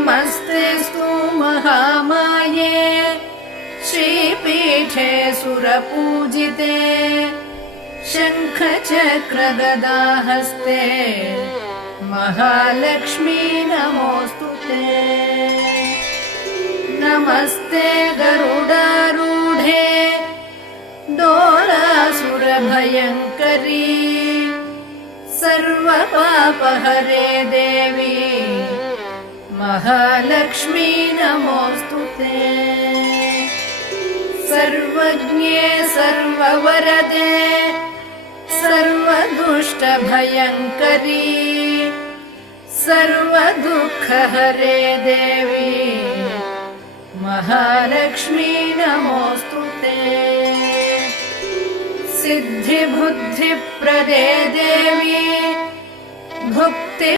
नमस्तेऽस्तु महामाये श्रीपीठे सुरपूजिते शङ्खचक्रगदाहस्ते महालक्ष्मी नमोऽस्तुते। नमस्ते गरुडारूढे डोलासुरभयङ्करी सर्वपापहरे देवी महालक्ष्मी नमोऽस्तुते। सर्वज्ञे सर्ववरदे सर्वदुष्टभयङ्करी सर्वदुःखहरे देवी महालक्ष्मी नमोऽस्तुते। सिद्धिबुद्धिप्रदे देवी भुक्ति